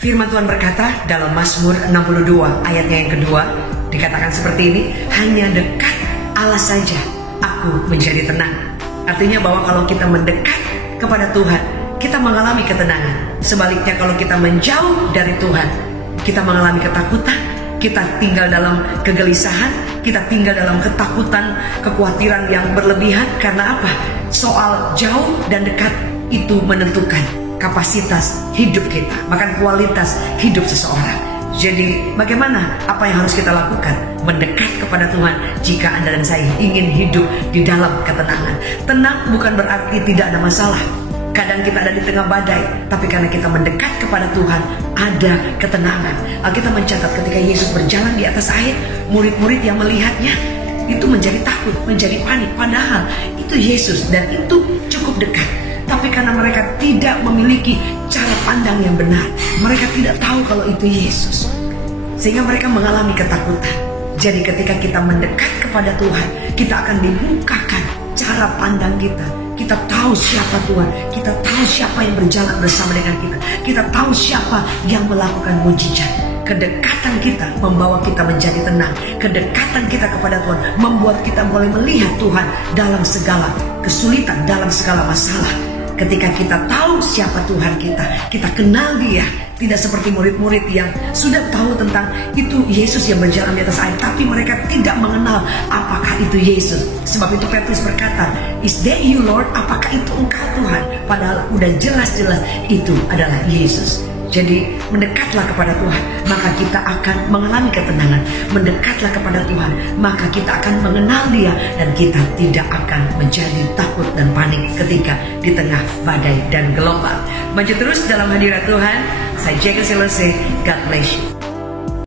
Firman Tuhan berkata dalam Mazmur 62 ayatnya yang kedua, dikatakan seperti ini, hanya dekat Allah saja aku menjadi tenang. Artinya bahwa kalau kita mendekat kepada Tuhan, kita mengalami ketenangan. Sebaliknya kalau kita menjauh dari Tuhan, kita mengalami ketakutan, kita tinggal dalam kegelisahan, kita tinggal dalam ketakutan, kekhawatiran yang berlebihan. Karena apa? Soal jauh dan dekat itu menentukan kapasitas hidup kita, bahkan kualitas hidup seseorang. Jadi bagaimana, apa yang harus kita lakukan? Mendekat kepada Tuhan jika Anda dan saya ingin hidup di dalam ketenangan. Tenang bukan berarti tidak ada masalah. Kadang kita ada di tengah badai, tapi karena kita mendekat kepada Tuhan, ada ketenangan. Alkitab mencatat ketika Yesus berjalan di atas air, murid-murid yang melihatnya itu menjadi takut, menjadi panik. Padahal itu Yesus dan itu cukup dekat. Tapi karena mereka tidak memiliki cara pandang yang benar, mereka tidak tahu kalau itu Yesus, sehingga mereka mengalami ketakutan. Jadi ketika kita mendekat kepada Tuhan, kita akan dibukakan cara pandang kita. Kita tahu siapa Tuhan, kita tahu siapa yang berjalan bersama dengan kita, kita tahu siapa yang melakukan mujizat. Kedekatan kita membawa kita menjadi tenang. Kedekatan kita kepada Tuhan membuat kita boleh melihat Tuhan dalam segala kesulitan, dalam segala masalah. Ketika kita tahu siapa Tuhan kita kenal Dia. Tidak seperti murid-murid yang sudah tahu tentang itu Yesus yang berjalan di atas air, tapi mereka tidak mengenal apakah itu Yesus. Sebab itu Petrus berkata, "Is that you Lord?" Apakah itu Engkau Tuhan? Padahal udah jelas-jelas itu adalah Yesus. Jadi mendekatlah kepada Tuhan, maka kita akan mengalami ketenangan. Mendekatlah kepada Tuhan, maka kita akan mengenal Dia, dan kita tidak akan menjadi takut dan panik ketika di tengah badai dan gelombang. Maju terus dalam hadirat Tuhan. Saya Jega Silose, God bless you.